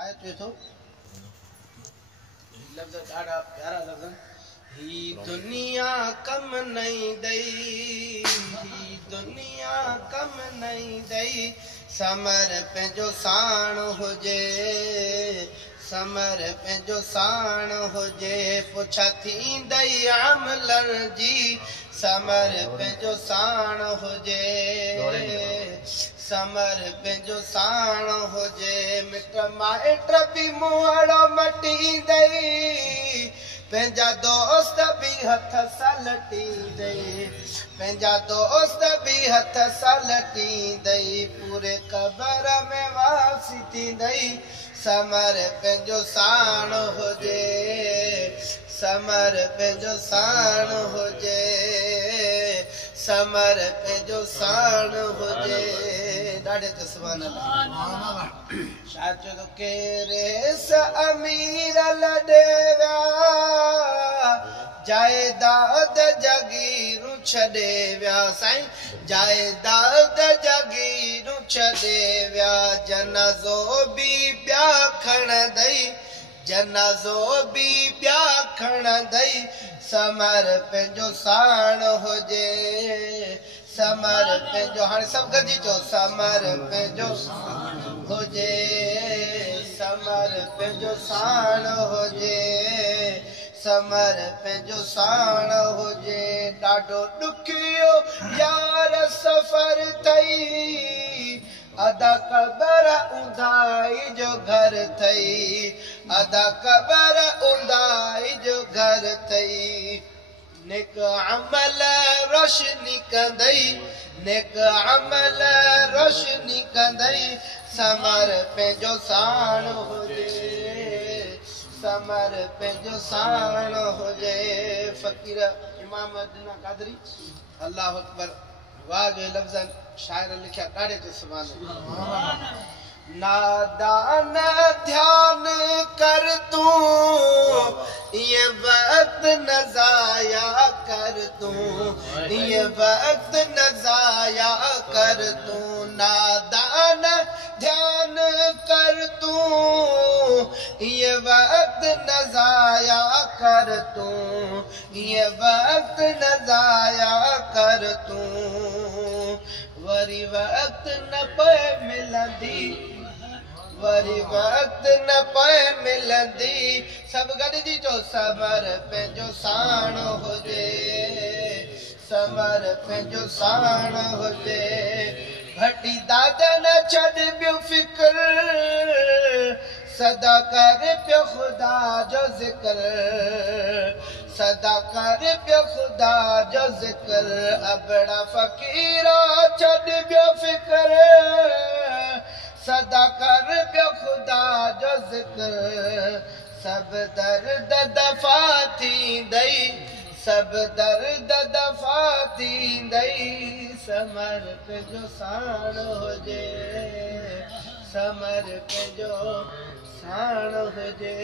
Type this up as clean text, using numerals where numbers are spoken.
आए तो लफ्ज़ ॾाढा प्यारा लफ्ज़ ही दुनिया कम नहीं दई, ही दुनिया कम नहीं दई, समर पंहिंजो साण हुजे, समर पंहिंजो साण हुजे, पुछा थींदई अमलर जी, समर पंहिंजो साण हुजे, समर पंहिंजो साण हुजे, मिट माइट बि मुंहड़ो मटींदई, पंहिंजा दोस्त बि हथ सां लटींदई, पंहिंजा दोस्त बि हथ सां लटींदई, पूरे क़बर में वापसी थींदई, समर पंहिंजो साण हुजे, समर पंहिंजो साण हुजे, समर पंहिंजो साण हुजे। ॾाढे त सुभाणे शायद चयो तो केरे स अमीर लॾे विया, जायदाद जागीरूं छॾे विया, साईं जायदाद जागीरूं छॾे विया, जनाज़ो बि ॿिया खणंदई, जनाज़ो बि ॿिया खणंदई, समर पंहिंजो साण हुजे, समर पंहिंजो, हाणे सभु गॾिजी चओ, समर पंहिंजो हुजे, समर पंहिंजो साण हुजे, समर पंहिंजो साण हुजे, ॾाढो ॾुखियो यार सफ़र अथई, अदा क़बर उंधाई जो घर अथई, अदा क़बर उंधाई जो घर अथई, नेक अमल रोशनी कंदई, नेक अमल रोशनी कंदई, समर पंहिंजो साण हुजे, समर पंहिंजो साण हुजे। फ़कीर इमाम अदना कादरी अल्लाह अकबर वाह जो लफ़्ज़ शायर लिखिया ॾाढे ते सुभाणे। नादान ध्यान कर तूं, ये वक्त न ज़ाया कर तूं, ये वक्त न ज़ाया कर तूं, नादान ध्यान कर तूं, ये वक्त न ज़ाया कर तूं, ये वक्त न ज़ाया कर तूं, वरी वक्त न पए मिलंदी, वरी वक्त न पए मिलंदी, सभु गॾिजी चओ, समर पंहिंजो साण हुजे, समर पंहिंजो साण हुजे, घटी दाद न छॾ ॿियो फ़िक्र, सदा कर पियो ख़ुदा जो ज़िक्र, सदा कर पियो ख़ुदा जो ज़िक्र, अबड़ा फ़क़ीरा छॾ ॿियो फ़िक्र, सदा कर पियो ख़ुदा जो ज़िक्र, सभु दर्द दफ़ा थींदई, सभु दर्द दफ़ा थींदई, समर पंहिंजो साण हुजे, समर पंहिंजो साण हुजे।